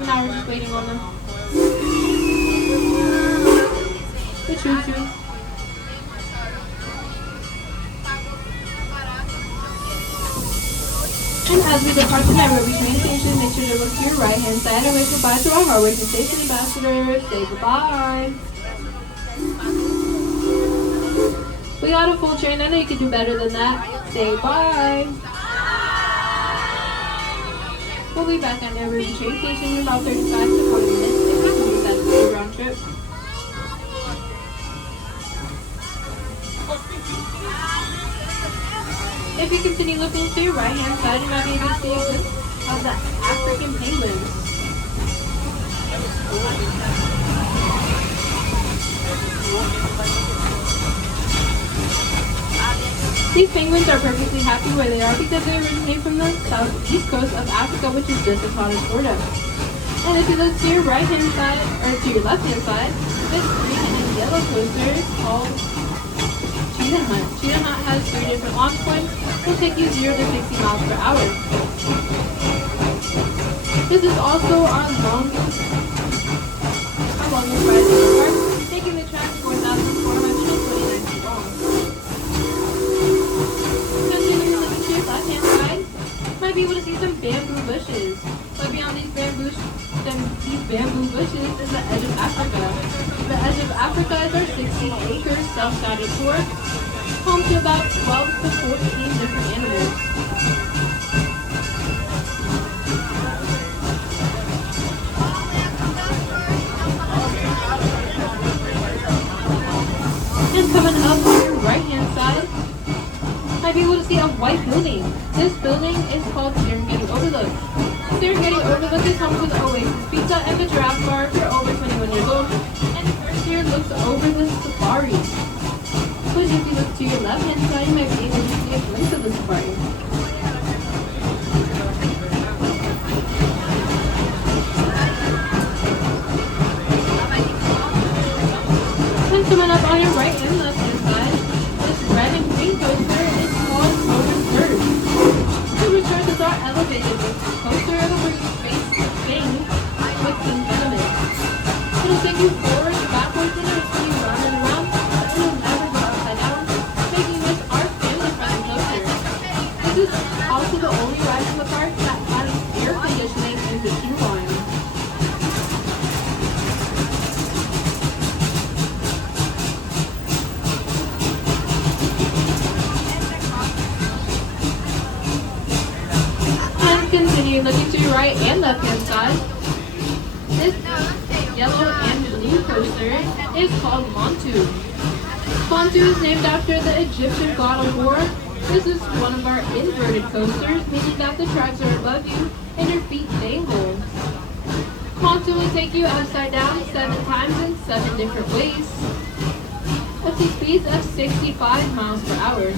even now we're just waiting on them. The choo-choo. And as we depart the Nairobi train station, make sure to look to your right-hand side and wave goodbye to our hardworking station ambassadors. Say goodbye. We got a full train. I know you could do better than that. Say bye. We'll be back at Nairobi train station in about 35 to 40 minutes if we can use that to round trip. If you continue looking to your right-hand side, you might be able to see a glimpse of the African penguins. These penguins are perfectly happy where they are because they originate from the southeast coast of Africa, which is just as hot as Florida. And if you look to your right-hand side, or to your left-hand side, this green and yellow coaster is called Cheetah Hunt. Cheetah Hunt has 3 different launch points. Will take you 0 to 60 miles per hour. This is also our longest ride in the park, making the track 4,429 feet long. Continuing looking to your left-hand side, you might be able to see some bamboo bushes. But beyond these bamboo bushes is the edge of Africa. The edge of Africa is our 60-acre self-guided tour, home to about 12 to 14 different animals. And coming up on your right-hand side, might be able to see a white building. This building is called Serengeti Overlook. Serengeti Overlook is home to the Oasis Pizza and the Giraffe Bar if you're over 21 years old, and the first year looks over the safari. But if you look to your left-hand side, you might be able to see a glimpse of the safari. And coming up on your right and left-hand side, this red and green coaster is called Silver Surf. Silver Surf is our elevated coaster where you face things with pink elements. It'll take you forward, backwards, and it'll spin you round and around, but it'll never go upside down, making this our family-friendly coaster. This is also the only ride in the park that has air conditioning in the queue line. Continue looking to your right and left hand side. This yellow and blue coaster is called Montu. Montu is named after the Egyptian god of war. This is one of our inverted coasters, meaning that the tracks are above you and your feet dangle. Montu will take you upside down 7 times in 7 different ways, up to speeds of 65 miles per hour.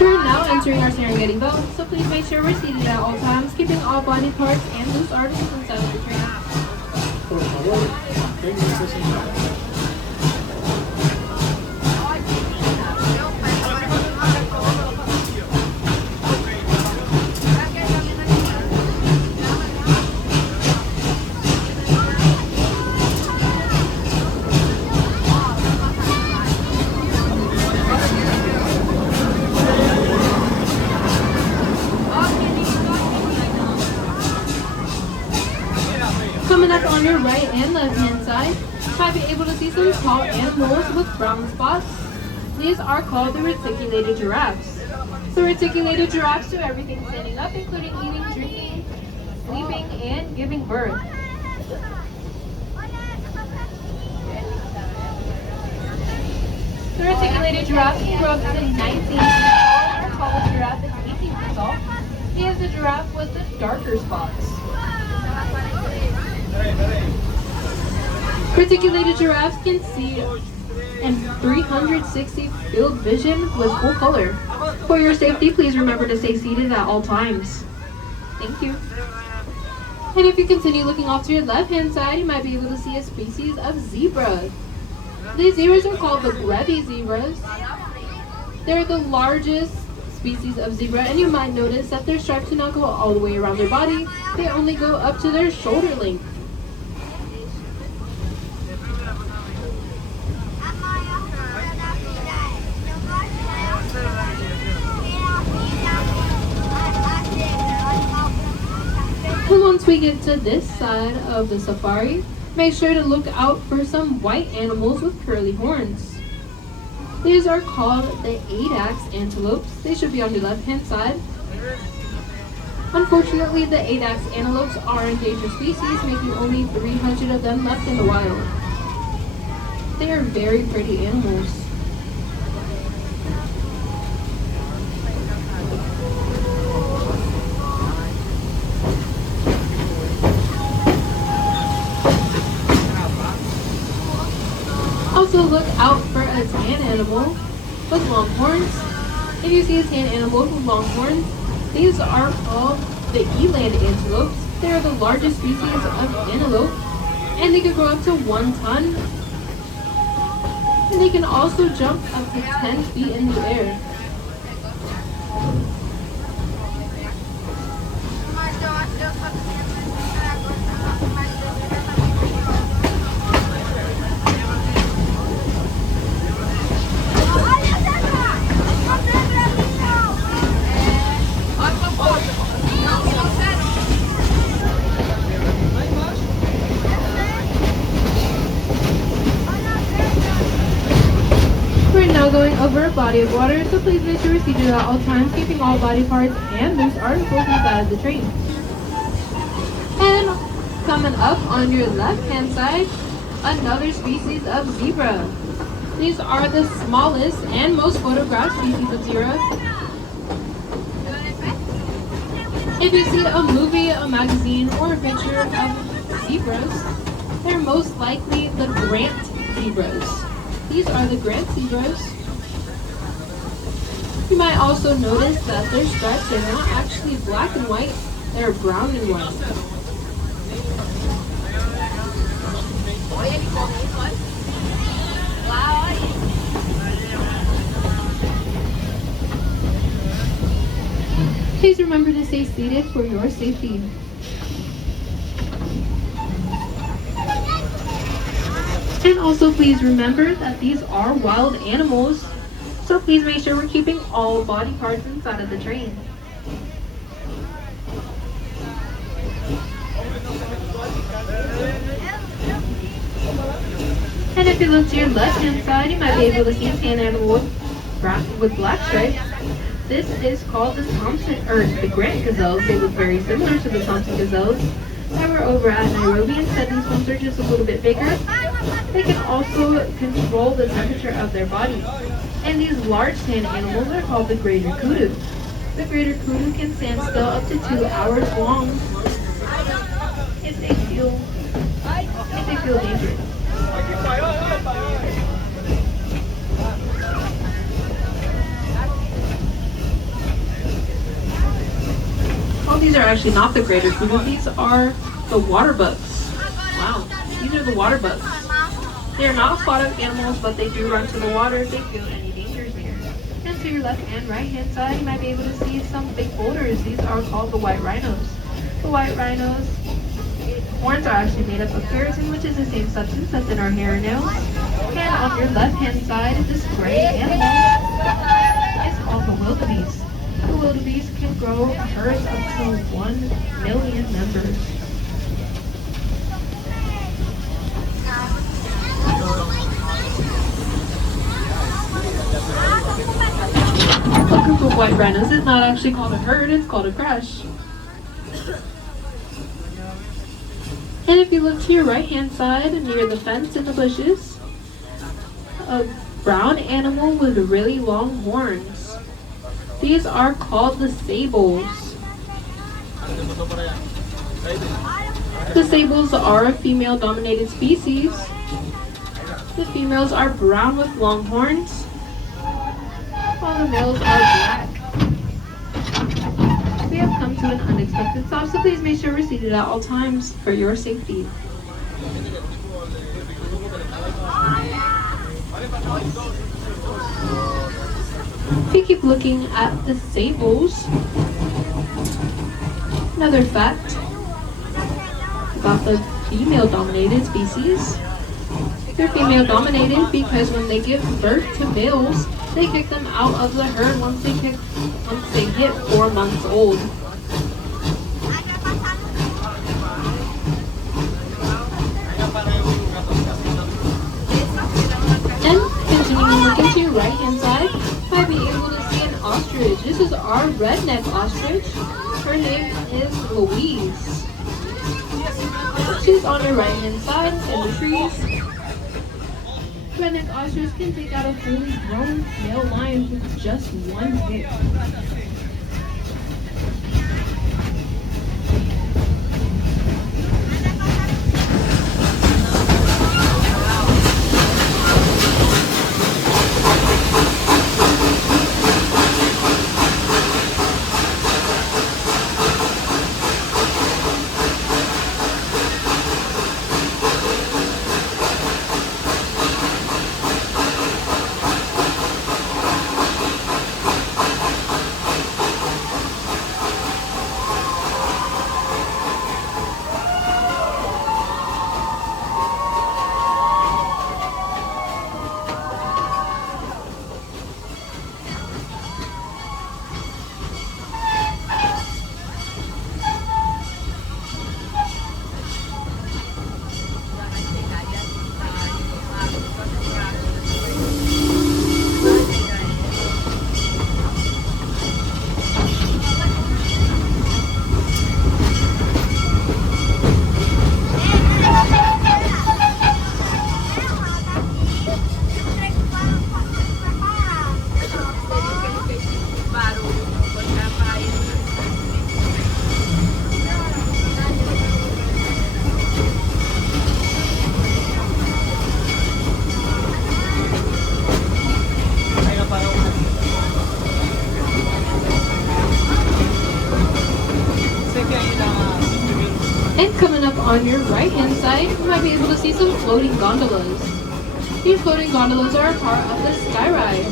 We're now entering our Serengeti boat, so please make sure we're seated at all times, keeping all body parts and loose articles inside of the train. Por favor, ténganse sentados. Coming up on your right and left hand side, you might be able to see some tall animals with brown spots. These are called the reticulated giraffes. So reticulated giraffes do everything standing up, including eating, drinking, sleeping, and giving birth. The reticulated giraffe grew up to 19 feet tall. Our tallest giraffe is 18 feet tall. He is the giraffe with the darker spots. Reticulated giraffes can see in 360 field vision with full color. For your safety, please remember to stay seated at all times. Thank you. And if you continue looking off to your left-hand side, you might be able to see a species of zebra. These zebras are called the Grevy's zebras. They're the largest species of zebra, and you might notice that their stripes do not go all the way around their body. They only go up to their shoulder length. And once we get to this side of the safari, make sure to look out for some white animals with curly horns. These are called the 8-axe antelopes. They should be on your left-hand side. Unfortunately, the 8-axe antelopes are an endangered species, making only 300 of them left in the wild. They are very pretty animals. Also look out for a tan animal with long horns. If you see a tan animal with long horns, these are called the eland antelopes. They are the largest species of antelope, and they can grow up to 1 ton. And they can also jump up to 10 feet in the air. Going over a body of water, so please make sure you're seated at all times, keeping all body parts and loose articles inside of the train. And coming up on your left-hand side, another species of zebra. These are the smallest and most photographed species of zebra. If you see a movie, a magazine, or a picture of zebras, they're most likely the Grant zebras. These are the Grant zebras. You might also notice that their stripes are not actually black and white, they're brown and white. Please remember to stay seated for your safety. And also please remember that these are wild animals, so please make sure we're keeping all body parts inside of the train. And if you look to your left-hand side, you might be able to see a tan animal with black stripes. This is called the the Grant gazelles. They look very similar to the Thompson gazelles that were over at Nairobi, instead these ones are just a little bit bigger. They can also control the temperature of their body. And these large tan animals are called the greater kudu. The greater kudu can stand still up to 2 hours long if they feel dangerous. Oh, these are actually not the greater kudu. These are the water bugs. Wow, these are the water bugs. They are not aquatic animals, but they do run to the water if they feel any dangers there. And to your left and right hand side, you might be able to see some big boulders. These are called the white rhinos. The white rhinos' horns are actually made up of keratin, which is the same substance that's in our hair and nails. And on your left hand side, this gray animal is called the wildebeest. The wildebeest can grow herds up to 1 million members. A group of white rhinos is not actually called a herd, it's called a crush. And if you look to your right hand side near the fence in the bushes, a brown animal with really long horns. These are called the sables. The sables are a female-dominated species. The females are brown with long horns, while the males are black. We have come to an unexpected stop, so please make sure we're seated at all times for your safety. If you keep looking at the sables, another fact about the female-dominated species. They're female-dominated because when they give birth to males, they kick them out of the herd once they get 4 months old. And continuing to look into your right-hand side, you might be able to see an ostrich. This is our redneck ostrich. Her name is Louise. She's on your right-hand side in the trees. Redneck ostrich can take out a fully grown male lion with just one hit. And coming up on your right hand side, you might be able to see some floating gondolas. These floating gondolas are a part of the Sky Ride.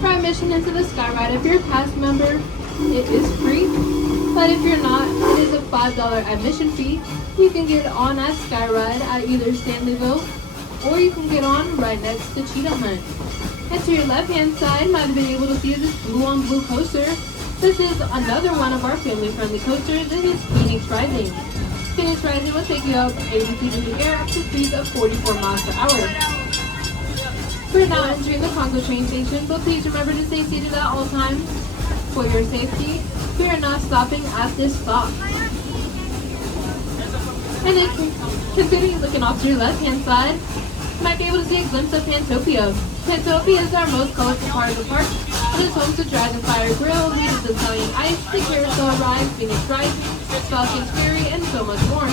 For admission into the Sky Ride, if you're a past member, it is free. But if you're not, it is a $5 admission fee. You can get on at Sky Ride at either Stanleyville, or you can get on right next to Cheetah Hunt. And to your left hand side, you might be able to see this blue on blue coaster. This is another one of our family-friendly coasters. This is Phoenix Rising. Phoenix Rising will take you up 80 feet in the air up to speeds of 44 miles per hour. We're now entering the Congo train station, but please remember to stay seated at all times. For your safety, we are not stopping at this stop. And if continuing looking off to your left-hand side, you might be able to see a glimpse of Pantopia. Pantopia is our most colorful part of the park. It is home to Dragon Fire Grill, Reed's Italian Ice, the Carousel Ride, Phoenix Rising, Falcon's Fury, and so much more.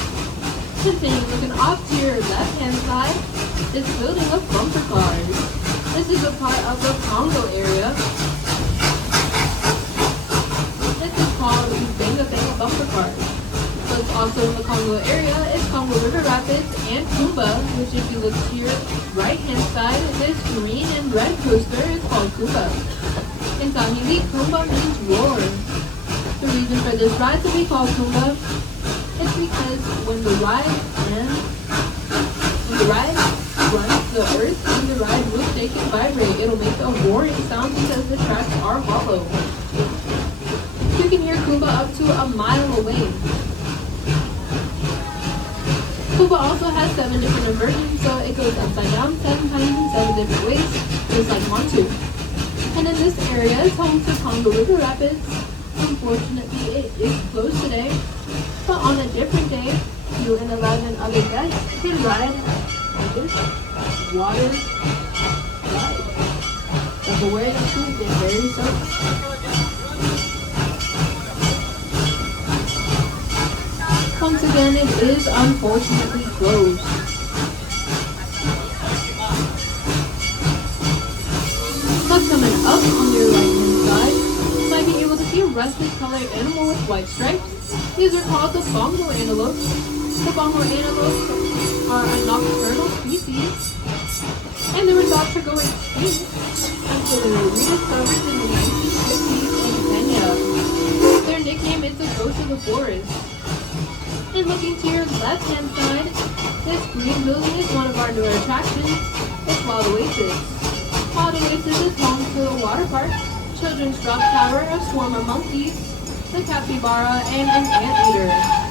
Continuing looking off to your left-hand side is building of bumper cars. This is a part of the Congo area. This is called the Banga Banga Bumper Cars. What's also in the Congo area is Congo River Rapids and Kumba, which if you look to your right-hand side, this green and red coaster is called Kumba. In Swahili, Kumba means roar. The reason for this ride to be called Kumba is because when the ride runs, the earth and the ride will shake and vibrate. It'll make a roaring sound because the tracks are hollow. You can hear Kumba up to a mile away. Kumba also has 7 different inversions, so it goes upside down 7 times in 7 different ways, just like Montu. And in this area is home to Congo River Rapids. Unfortunately, it is closed today, but on a different day, you and 11 other guests can ride this water ride. But beware the trees, they're very soaked. Once again, it is unfortunately closed. But coming up on your right-hand side, you might be able to see a russet-colored animal with white stripes. These are called the bongo antelopes. The bongo antelopes are a nocturnal species, and they were thought to go extinct people that were rediscovered in the 1950s in Kenya. Their nickname is the ghost of the forest. And looking to your left-hand side, this green building is one of our newer attractions. It's Wild Oasis. Wild Oasis is home to a water park, children's drop tower, a swarm of monkeys, the capybara, and an anteater.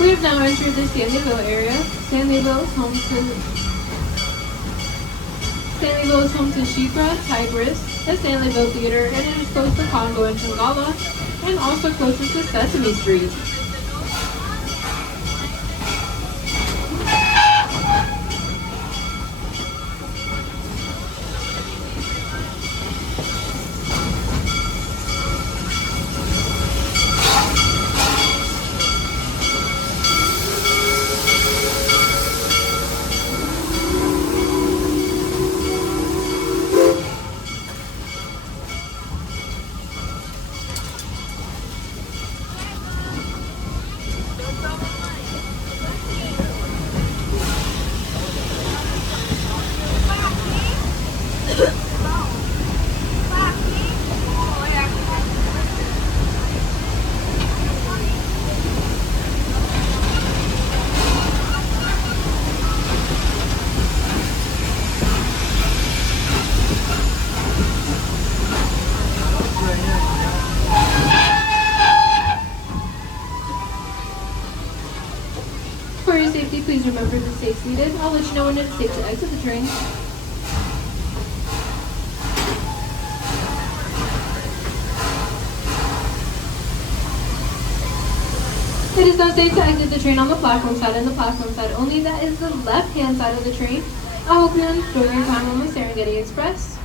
We have now entered the Stanleyville area. Stanleyville is home to Shipra, Tigris, the Stanleyville Theater, and it is close to Congo and Tongala, and also closest to Sesame Street. For your safety, please remember to stay seated. I'll let you know when it's safe to exit the train. It is now safe to exit the train on the platform side and the platform side only. That is the left-hand side of the train. I hope you enjoy your time on the Serengeti Express.